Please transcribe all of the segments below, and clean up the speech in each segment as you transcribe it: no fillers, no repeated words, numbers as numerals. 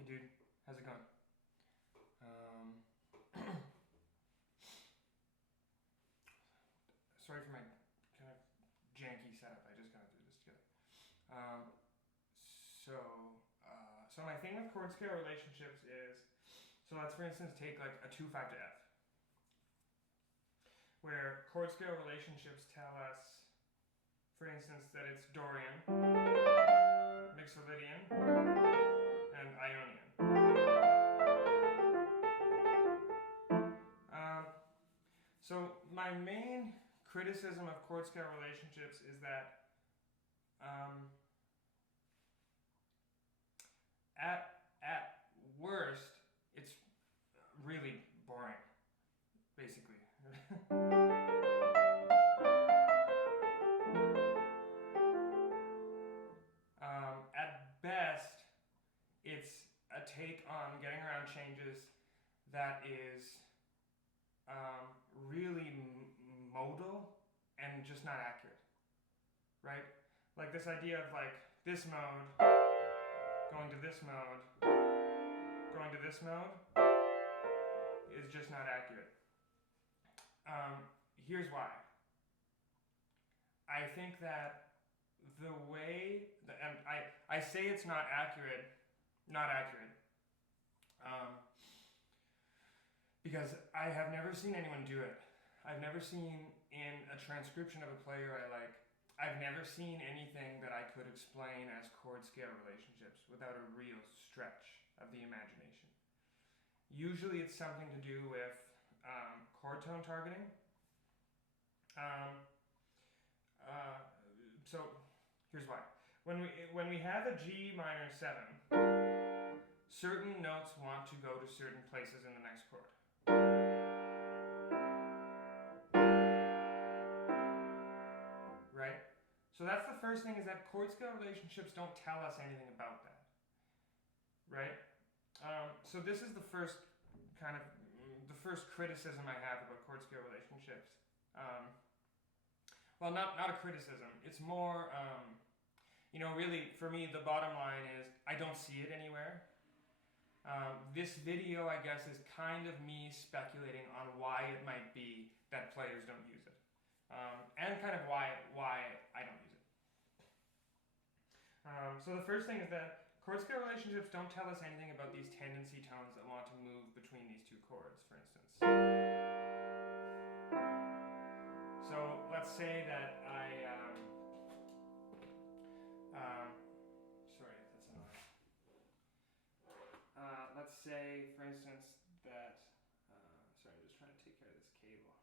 Hey dude, how's it going? Sorry for my kind of janky setup. I just kind of threw this together. Um, so my thing with chord scale relationships is, so let's for instance take like a 2/5 to F, where chord scale relationships tell us, for instance, that it's Dorian, Mixolydian, and Ionian. So my main criticism of chord scale relationships is that at worst, it's really boring, basically. At best, it's a take on getting around changes that is really modal and just not accurate, right? Like this idea of like this mode, going to this mode, going to this mode, is just not accurate. Here's why. I think that the way, and I say it's not accurate, because I have never seen anyone do it. I've never seen in a transcription of a player I like, I've never seen anything that I could explain as chord scale relationships without a real stretch of the imagination. Usually it's something to do with chord tone targeting. So here's why. When we have a G minor 7, certain notes want to go to certain places in the next chord. Right? So that's the first thing, is that chord scale relationships don't tell us anything about that. Right? So this is the first kind of, the first criticism I have about chord scale relationships. Well, not a criticism. It's more, really for me the bottom line is I don't see it anywhere. This video, I guess, is kind of me speculating on why it might be that players don't use it, and kind of why I don't use it. So the first thing is that chord scale relationships don't tell us anything about these tendency tones that want to move between these two chords, for instance. So let's say that sorry, that's annoying. Let's say, for instance, that, sorry, I'm just trying to take care of this cable.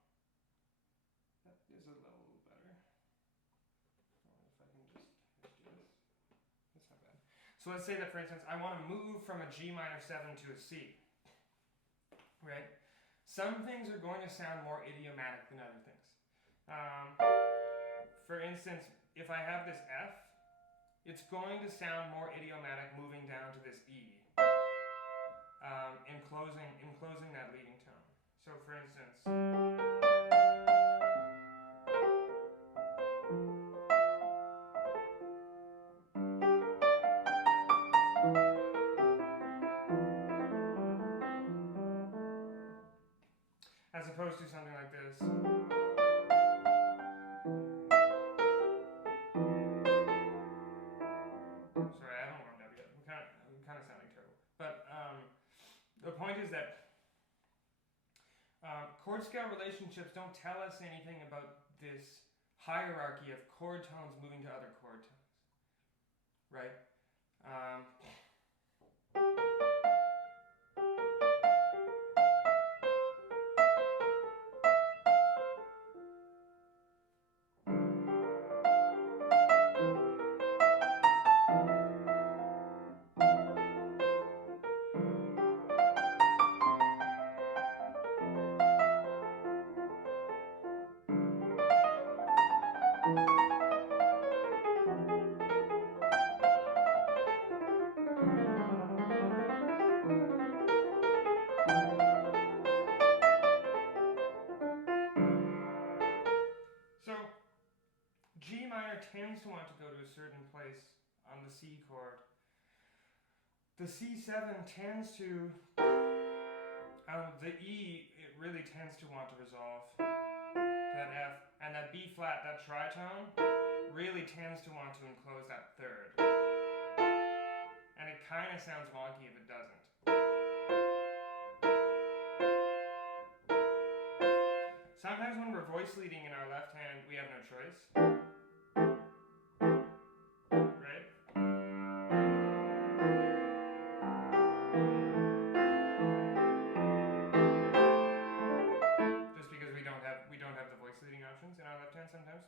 That is a little better. If I can just do this. That's not bad. So let's say that, for instance, I want to move from a G minor 7 to a C. Right? Some things are going to sound more idiomatic than other things. For instance, if I have this F, it's going to sound more idiomatic moving down to this E, enclosing that leading tone. So for instance, as opposed to something like this. Sorry, I haven't warmed up yet. I'm kind of sounding terrible. But the point is that chord scale relationships don't tell us anything about this hierarchy of chord tones moving to other chord tones, right? So G minor tends to want to go to a certain place on the C chord, the C7 tends to, the E, it really tends to want to resolve to that F, and that B flat, that tritone, really tends to want to enclose that third. And it kind of sounds wonky if it doesn't. Sometimes when we're voice leading in our left hand, we have no choice. Right? Just because we don't have the voice leading options in our left hand sometimes.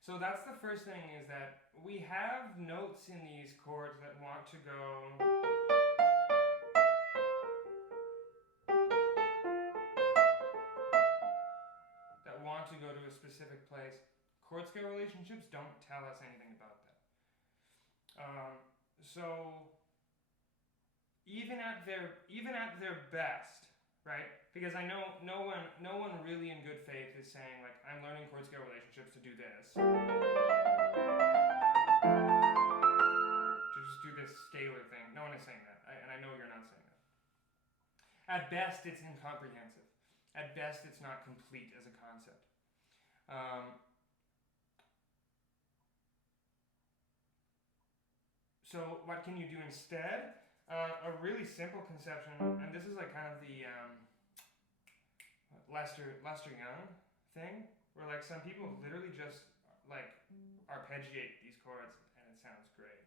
So that's the first thing, is that we have notes in these chords that want to go to a specific place. Chord scale relationships don't tell us anything about that. So even at their best, right? Because I know no one really in good faith is saying, like, I'm learning chord scale relationships to do this. To just do this scalar thing. No one is saying that, and I know you're not saying that. At best, it's incomprehensive. At best, it's not complete as a concept. So what can you do instead? A really simple conception, and this is like kind of the Lester Young thing, where like some people literally just like arpeggiate these chords and it sounds great.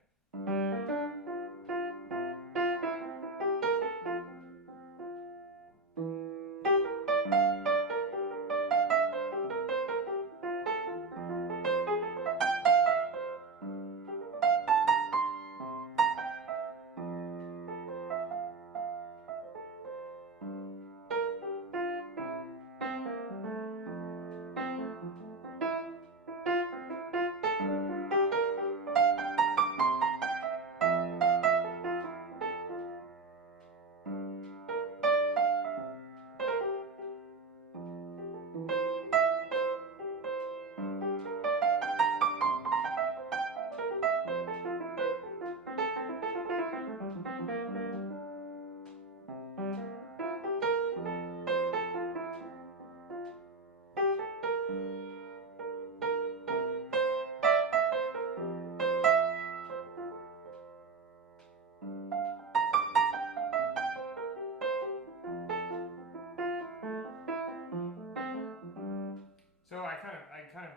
So I kind of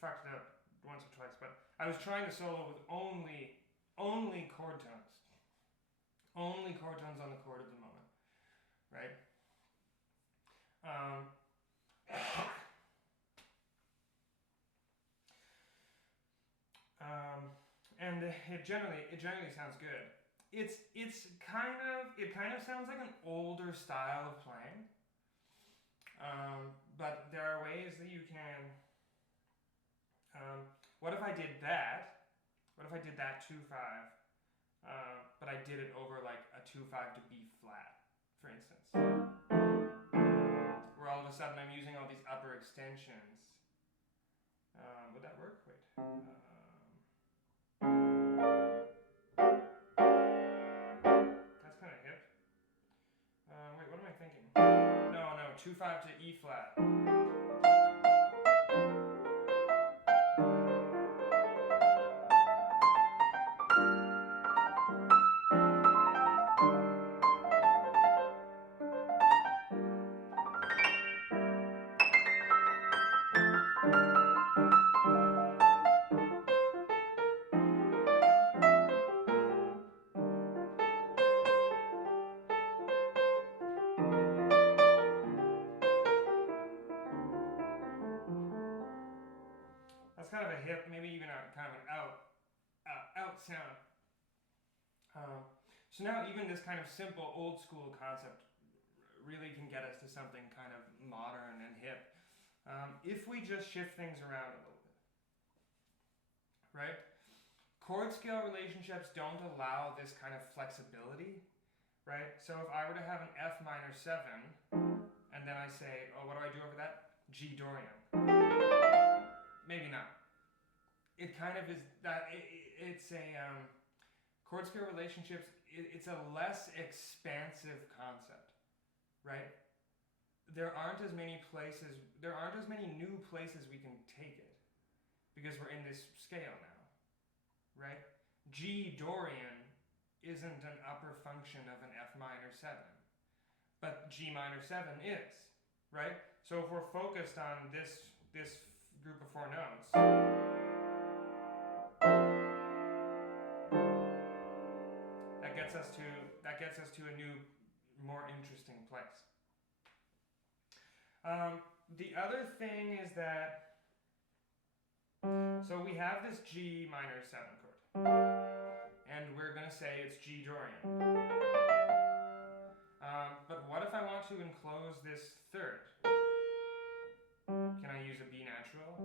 fucked it up once or twice, but I was trying to solo with only chord tones. Only chord tones on the chord at the moment, right? And it generally sounds good. It kind of sounds like an older style of playing. But there are ways that you can. What if I did that? What if I did that 2-5? But I did it over like a 2-5 to B flat, for instance. Where all of a sudden I'm using all these upper extensions. Would that work? Wait. That's kind of hip. Wait, what am I thinking? No, 2-5 to E flat. That's kind of a hip, maybe even kind of an out sound. So now even this kind of simple old school concept really can get us to something kind of modern and hip. If we just shift things around a little bit, right? Chord scale relationships don't allow this kind of flexibility, right? So if I were to have an F minor 7, and then I say, oh, what do I do over that? G Dorian. Maybe not. it kind of is that it's a chord scale relationships. It's a less expansive concept, right? There aren't as many new places we can take it because we're in this scale now, right? G Dorian isn't an upper function of an F minor 7, but G minor 7 is, right? So if we're focused on this group of 4 notes, that gets us to a new, more interesting place. The other thing is that, so we have this G minor 7 chord, and we're going to say it's G Dorian. But what if I want to enclose this third? Can I use a B natural?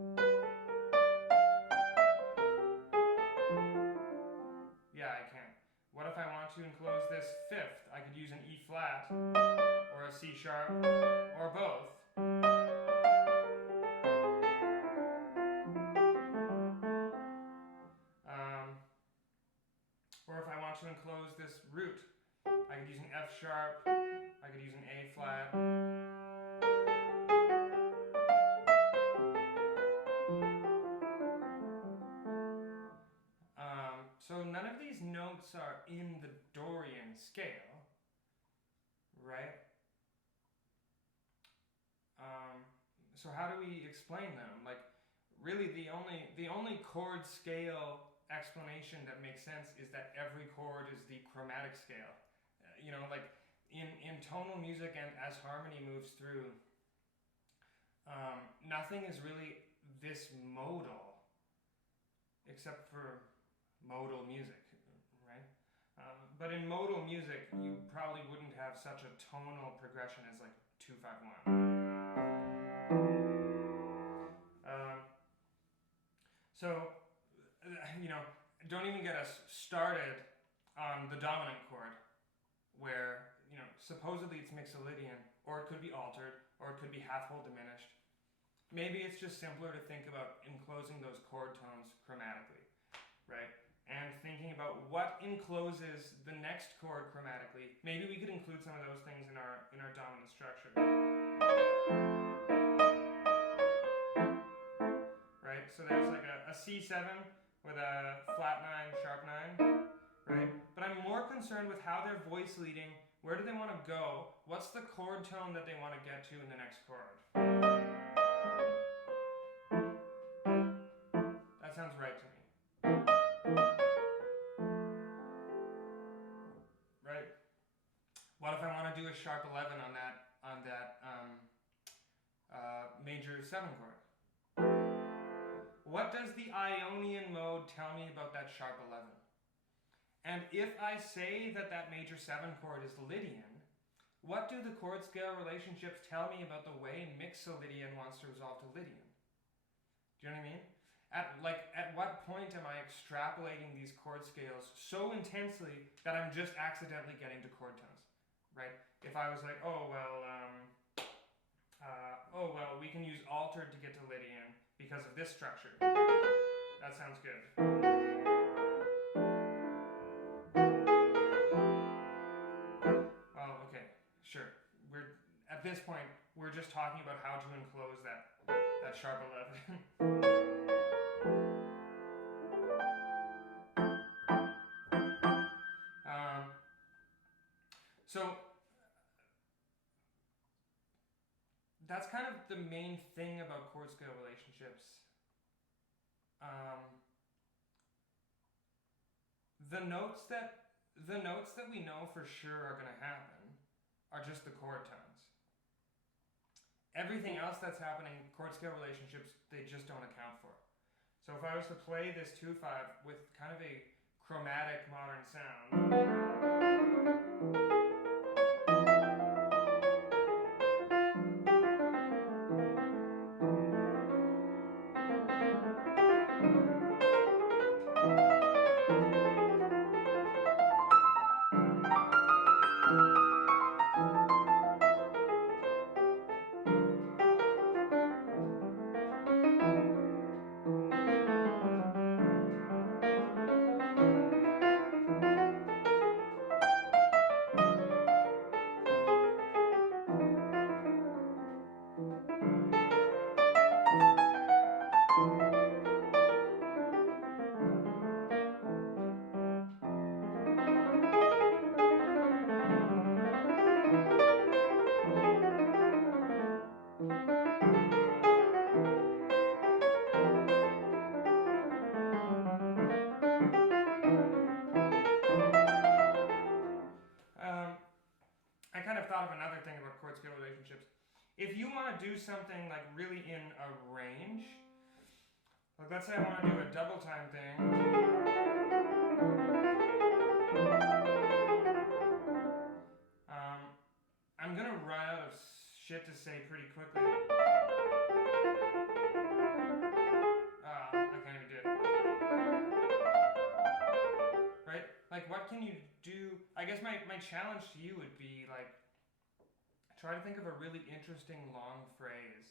Yeah, I can. What if I want to enclose this fifth? I could use an E flat, or a C sharp, or both. Or if I want to enclose this root, I could use an F sharp, I could use an A flat. So none of these notes are in the Dorian scale, right? So how do we explain them? Like, really, the only chord scale explanation that makes sense is that every chord is the chromatic scale. Like in tonal music and as harmony moves through, nothing is really this modal, except for modal music, right? But in modal music, you probably wouldn't have such a tonal progression as like 2-5-1. So, don't even get us started on the dominant chord, where, supposedly it's mixolydian, or it could be altered, or it could be half-whole diminished. Maybe it's just simpler to think about enclosing those chord tones chromatically, right? And thinking about what encloses the next chord chromatically. Maybe we could include some of those things in our dominant structure. Right? So there's like a C7 with a flat 9, sharp 9, right? But I'm more concerned with how they're voice leading. Where do they want to go? What's the chord tone that they want to get to in the next chord? That sounds right to me. Right? What if I want to do a sharp 11 on that major 7 chord? What does the Ionian mode tell me about that sharp 11? And if I say that major 7 chord is Lydian, what do the chord scale relationships tell me about the way mixolydian wants to resolve to Lydian? Do you know what I mean? At what point am I extrapolating these chord scales so intensely that I'm just accidentally getting to chord tones, right? If I was like, we can use altered to get to Lydian because of this structure. That sounds good. Oh, okay, sure. At this point, we're just talking about how to enclose that sharp 11. So that's kind of the main thing about chord scale relationships. The notes that we know for sure are going to happen are just the chord tones. Everything else that's happening, chord scale relationships, they just don't account for. So if I was to play this 2-5 with kind of a chromatic modern sound, if you want to do something like really in a range, like let's say I want to do a double time thing. I'm gonna run out of shit to say pretty quickly. I can't even do it. Right? Like, what can you do? I guess my challenge to you would be like, try to think of a really interesting long phrase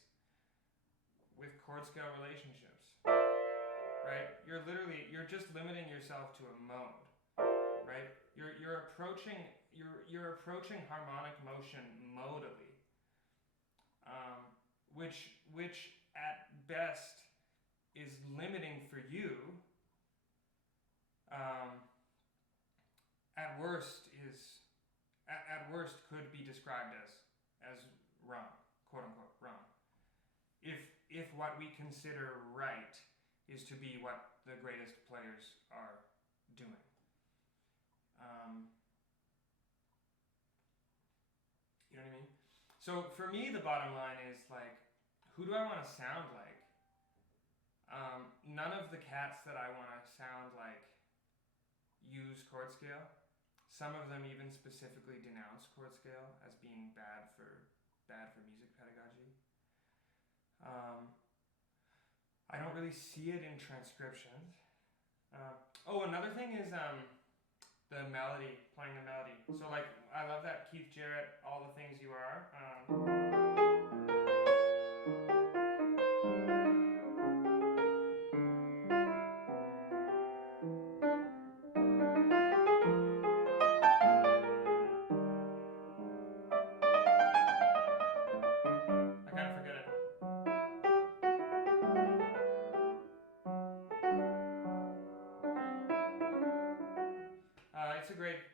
with chord scale relationships. Right? You're just limiting yourself to a mode. Right? You're approaching harmonic motion modally, which at best is limiting for you. At worst could be described as wrong, quote unquote wrong. If what we consider right is to be what the greatest players are doing. You know what I mean? So for me, the bottom line is like, who do I want to sound like? None of the cats that I want to sound like use chord scale. Some of them even specifically denounce chord scale as being bad for music pedagogy. I don't really see it in transcriptions. Another thing is the melody, playing the melody. So like, I love that Keith Jarrett, All the Things You Are. I kind of forget it.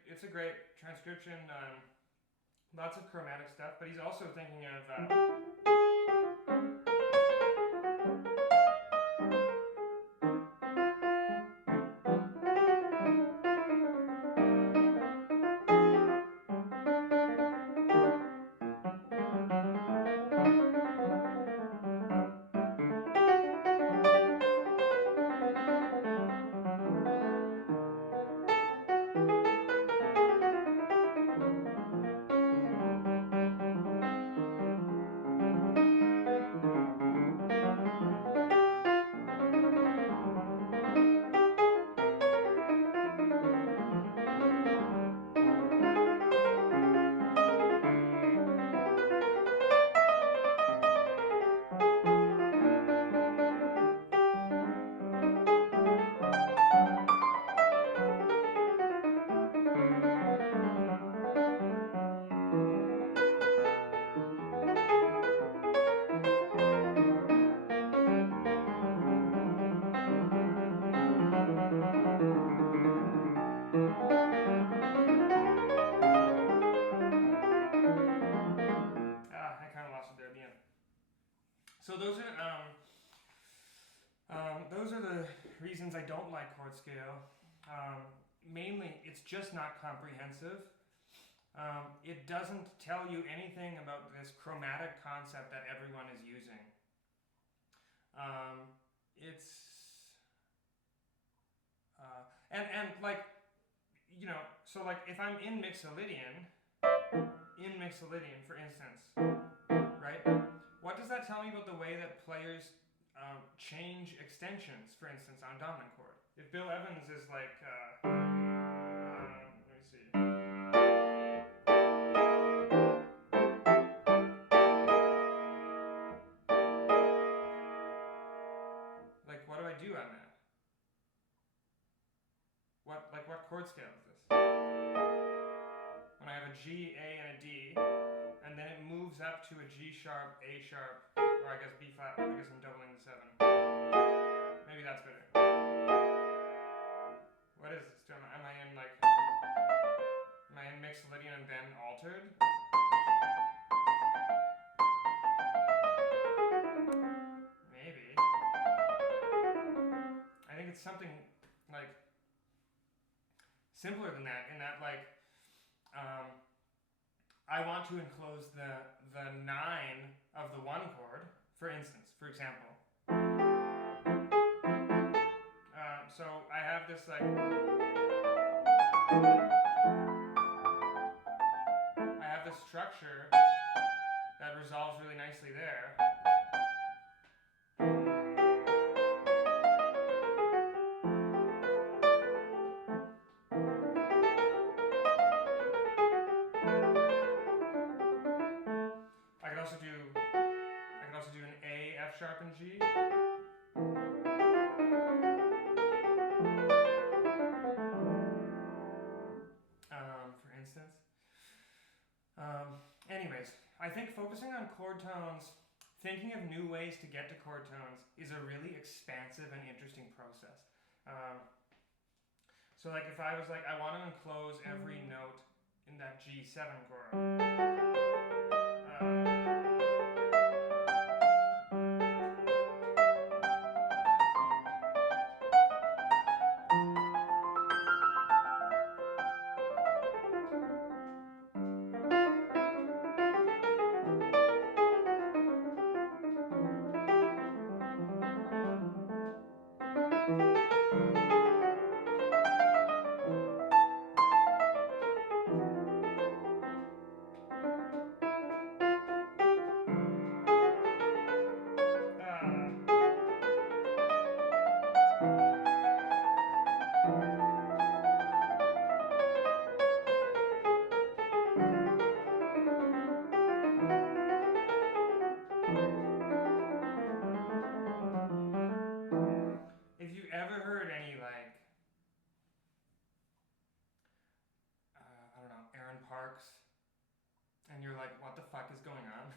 It's a great transcription. Lots of chromatic stuff, but he's also thinking of. I kind of lost it there at the end. So those are the reasons I don't like chord scale. Mainly, it's just not comprehensive. It doesn't tell you anything about this chromatic concept that everyone is using. And like, you know, so like if I'm in Mixolydian, for instance, right? What does that tell me about the way that players change extensions, for instance, on dominant chord? If Bill Evans is like, let me see. Like, what do I do on that? What chord scale is this? When I have a G, A, and a D, and then it moves up to a G sharp, A sharp, or I guess B flat. I guess I'm doubling the 7. Maybe that's better. What is this? Am I in Mixolydian and then altered? Maybe. I think it's something like simpler than that, in that like I want to enclose the 9 of the 1 chord, for example. So I have this like, I have this structure that resolves really nicely there. I could also do an A, F sharp, and G. For instance. Anyways, I think focusing on chord tones, thinking of new ways to get to chord tones, is a really expansive and interesting process. So like if I was like, I want to enclose every note in that G7 chord. If you ever heard any like, I don't know, Aaron Parks, and you're like, what the fuck is going on?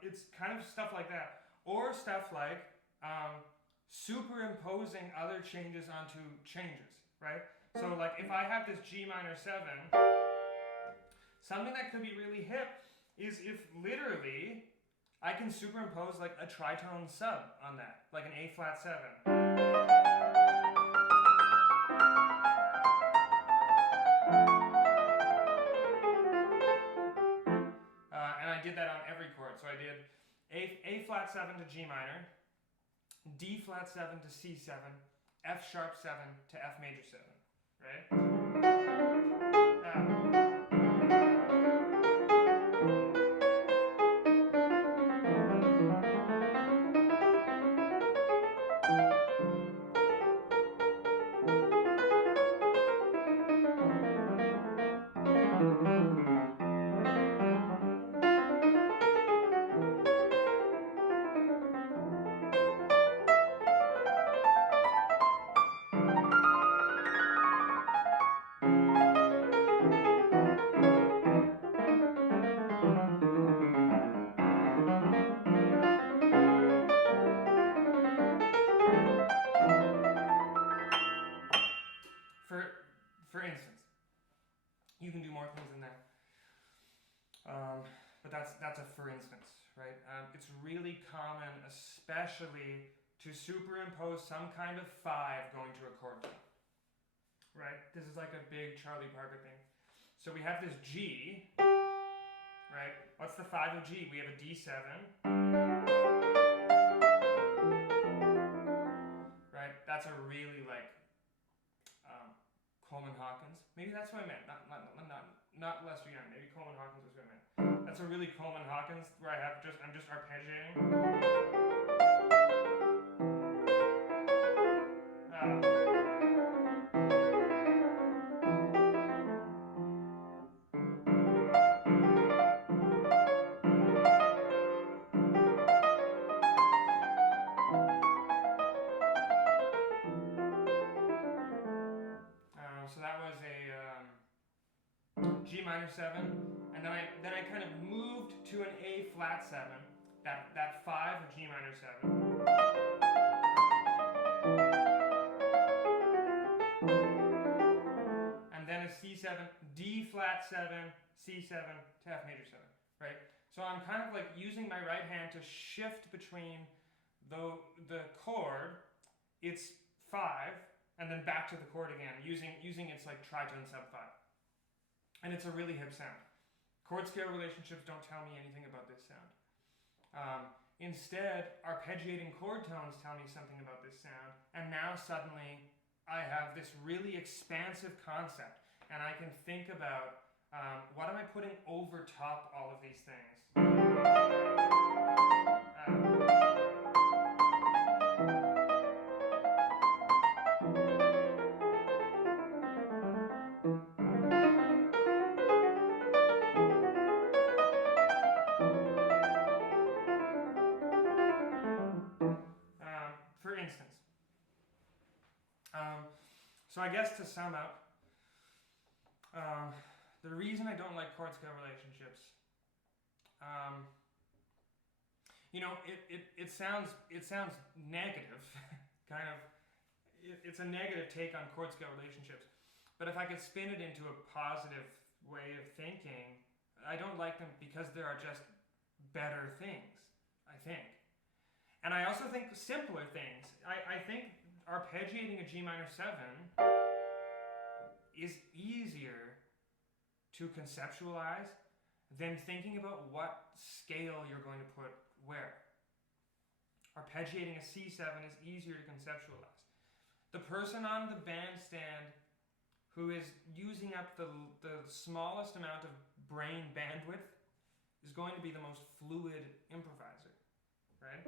It's kind of stuff like that. Or stuff like superimposing other changes onto changes, right? So like if I have this G minor 7, something that could be really hip is if literally I can superimpose like a tritone sub on that, like an A flat 7. And I did that on every chord. So I did A flat 7 to G minor, D flat 7 to C7, F sharp 7 to F major 7, right? For instance, you can do more things than that, but that's a for instance, right? It's really common, especially to superimpose some kind of 5 going to a chord tone, right? This is like a big Charlie Parker thing. So we have this G, right? What's the 5 of G? We have a D7, right? That's a really like Coleman Hawkins. Maybe that's what I meant. Not Lester Young. Maybe Coleman Hawkins was what I meant. That's a really Coleman Hawkins where I'm just arpeggiating. So that was a G minor 7, and then I kind of moved to an A flat 7, that 5 of G minor 7. And then a C7 flat 7, C7 to F major 7, right? So I'm kind of like using my right hand to shift between the chord, it's 5, and then back to the chord again, using its like tritone sub 5. And it's a really hip sound. Chord scale relationships don't tell me anything about this sound. Instead, arpeggiating chord tones tell me something about this sound, and now suddenly I have this really expansive concept, and I can think about what am I putting over top all of these things. For instance, so I guess to sum up, the reason I don't like chord scale relationships, you know, it sounds negative, kind of. It's a negative take on chord scale relationships, but if I could spin it into a positive way of thinking, I don't like them because there are just better things, I think. And I also think simpler things. I think arpeggiating a G minor 7 is easier to conceptualize than thinking about what scale you're going to put where. Arpeggiating a C7 is easier to conceptualize. The person on the bandstand who is using up the smallest amount of brain bandwidth is going to be the most fluid improviser, right?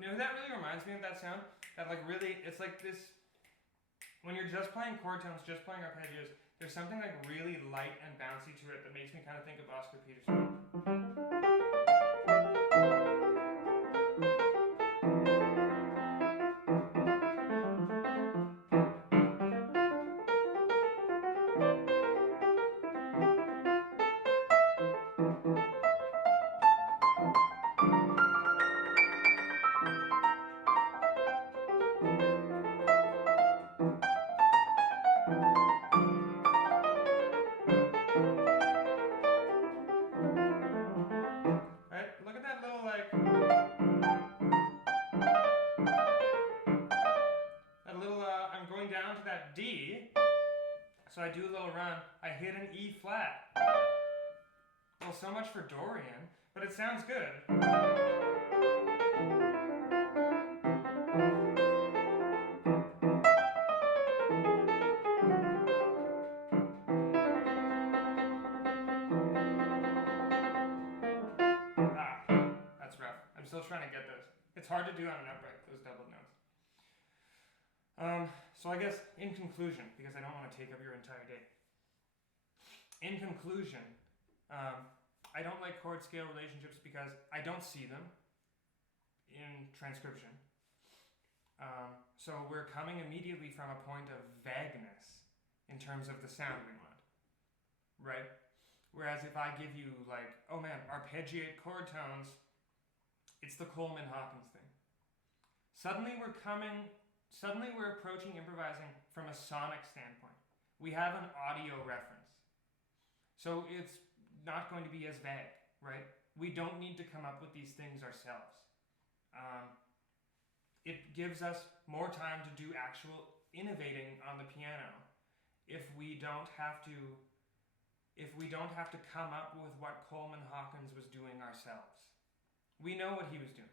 You know, that really reminds me of that sound. That like really, it's like this, when you're just playing chord tones, just playing arpeggios, there's something like really light and bouncy to it that makes me kind of think of Oscar Peterson. Right? Look at that little like, that little, I'm going down to that D, so I do a little run, I hit an E flat. Well, so much for Dorian, but it sounds good. That's rough. I'm still trying to get those. It's hard to do on an upright, those doubled notes. So I guess in conclusion, because I don't want to take up your entire day. In conclusion, I don't like chord scale relationships because I don't see them in transcription. So we're coming immediately from a point of vagueness in terms of the sound we want, right? Whereas if I give you like, oh man, arpeggiate chord tones, it's the Coleman-Hawkins thing. Suddenly we're approaching improvising from a sonic standpoint. We have an audio reference. So it's not going to be as vague, right? We don't need to come up with these things ourselves. It gives us more time to do actual innovating on the piano if we don't have to come up with what Coleman-Hawkins was doing ourselves. We know what he was doing.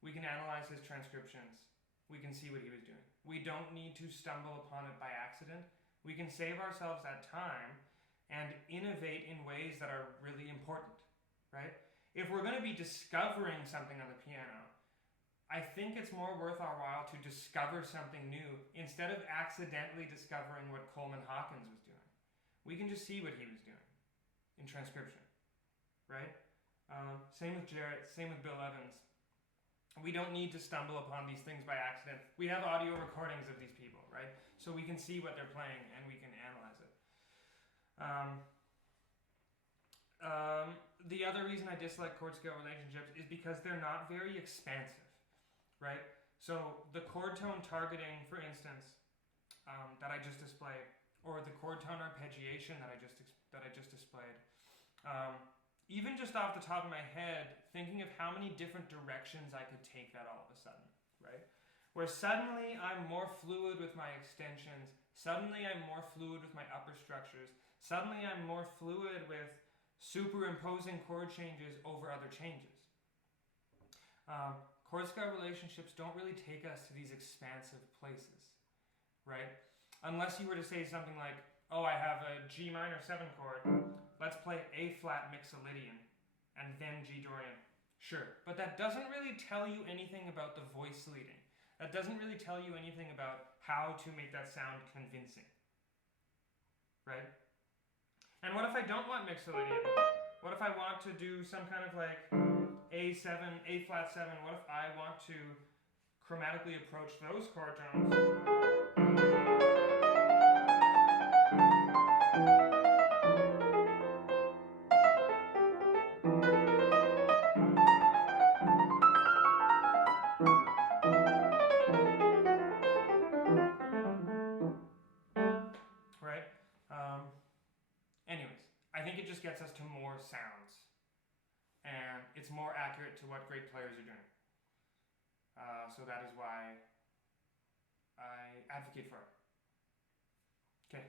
We can analyze his transcriptions. We can see what he was doing. We don't need to stumble upon it by accident. We can save ourselves that time and innovate in ways that are really important, right? If we're going to be discovering something on the piano, I think it's more worth our while to discover something new instead of accidentally discovering what Coleman-Hawkins was doing. We can just see what he was doing in transcription, right? Same with Jarrett, same with Bill Evans. We don't need to stumble upon these things by accident. We have audio recordings of these people, right? So we can see what they're playing and we can analyze it. The other reason I dislike chord-scale relationships is because they're not very expansive, right? So the chord tone targeting, for instance, that I just displayed, or the chord tone arpeggiation that I just displayed, even just off the top of my head, thinking of how many different directions I could take that all of a sudden, right? Where suddenly I'm more fluid with my extensions, suddenly I'm more fluid with my upper structures, suddenly I'm more fluid with superimposing chord changes over other changes. Chord-scale relationships don't really take us to these expansive places, right? Unless you were to say something like, oh, I have a G minor 7 chord, let's play A flat mixolydian, and then G Dorian. Sure, but that doesn't really tell you anything about the voice leading. That doesn't really tell you anything about how to make that sound convincing, right? And what if I don't want mixolydian? What if I want to do some kind of like A7, A flat 7? What if I want to chromatically approach those chord tones? Right? Anyways, I think it just gets us to more sounds. And it's more accurate to what great players are doing. So that is why I advocate for it. Okay.